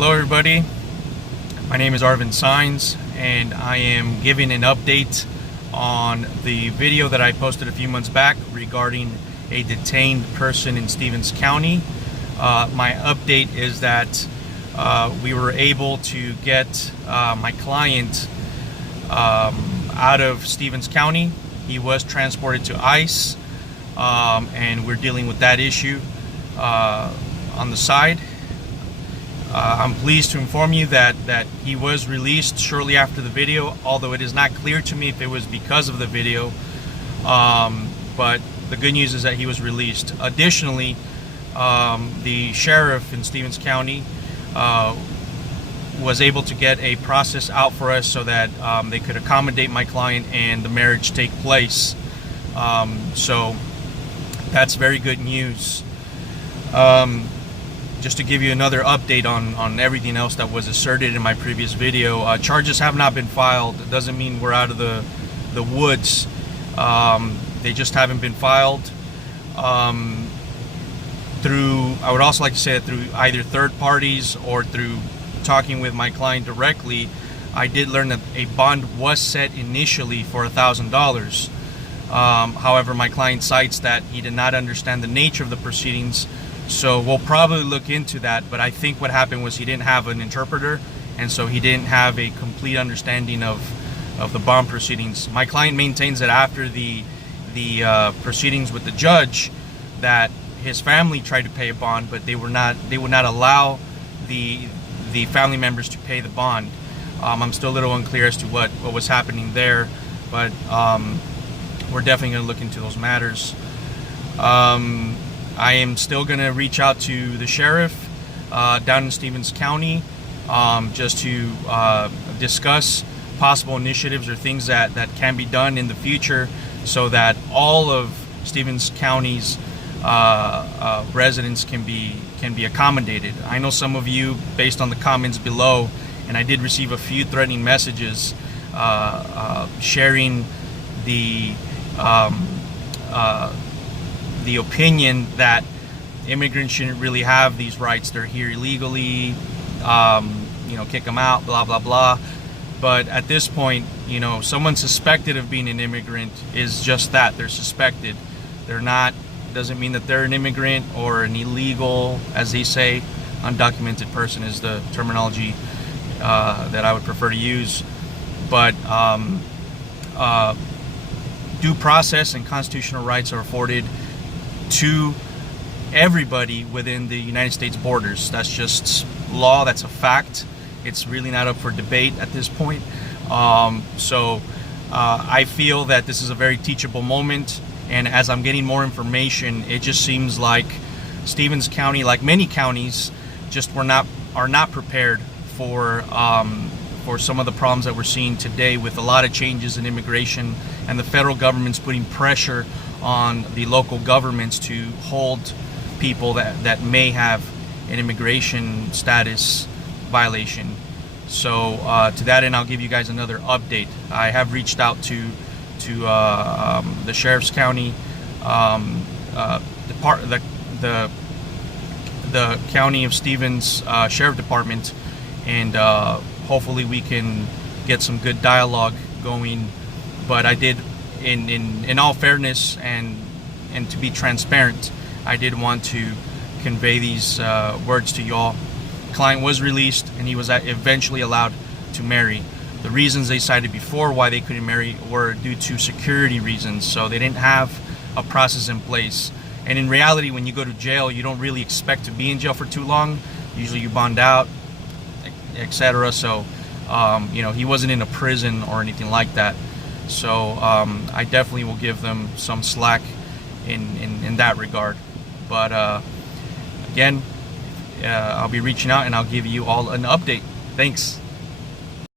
Hello everybody, my name is Arvin Signs and I am giving an update on the video that I posted a few months back regarding a detained person in Stevens County. My update is that we were able to get my client out of Stevens County. He was transported to ICE and we're dealing with that issue on the side. I'm pleased to inform you that he was released shortly after the video, although it is not clear to me if it was because of the video, but the good news is that he was released. Additionally, the sheriff in Stevens County was able to get a process out for us so that they could accommodate my client and the marriage take place. So that's very good news. Just to give you another update on everything else that was asserted in my previous video, charges have not been filed. It doesn't mean we're out of the woods. They just haven't been filed. Through, I would also like to say that through either third parties or through talking with my client directly, I did learn that a bond was set initially for $1,000. However, my client cites that he did not understand the nature of the proceedings. So we'll probably look into that, but I think what happened was he didn't have an interpreter, and so he didn't have a complete understanding of the bond proceedings. My client maintains that after the proceedings with the judge, that his family tried to pay a bond, but they would not allow the family members to pay the bond. I'm still a little unclear as to what was happening there, but we're definitely going to look into those matters. I am still going to reach out to the sheriff down in Stevens County just to discuss possible initiatives or things that can be done in the future so that all of Stevens County's residents can be accommodated. I know some of you, based on the comments below, and I did receive a few threatening messages sharing the opinion that immigrants shouldn't really have these rights. They're here illegally, kick them out, blah, blah, blah. But at this point, someone suspected of being an immigrant is just that. They're suspected. They're not, doesn't mean that they're an immigrant or an illegal, as they say. Undocumented person is the terminology that I would prefer to use. But due process and constitutional rights are afforded to everybody within the United States borders. That's just law. That's a fact. It's really not up for debate at this point. So I feel that this is a very teachable moment, and as I'm getting more information, it just seems like Stevens County, like many counties, just are not prepared for some of the problems that we're seeing today with a lot of changes in immigration, and the federal government's putting pressure on the local governments to hold people that may have an immigration status violation. So to that end, I'll give you guys another update. I have reached out to the Sheriff's County, the County of Stevens Sheriff Department, and hopefully we can get some good dialogue going. But I did, in all fairness and to be transparent, I did want to convey these words to y'all. Client was released and he was eventually allowed to marry. The reasons they cited before why they couldn't marry were due to security reasons, so they didn't have a process in place. And in reality, when you go to jail, you don't really expect to be in jail for too long. Usually you bond out, etc. So he wasn't in a prison or anything like that. So I definitely will give them some slack in that regard. But again, I'll be reaching out and I'll give you all an update. Thanks.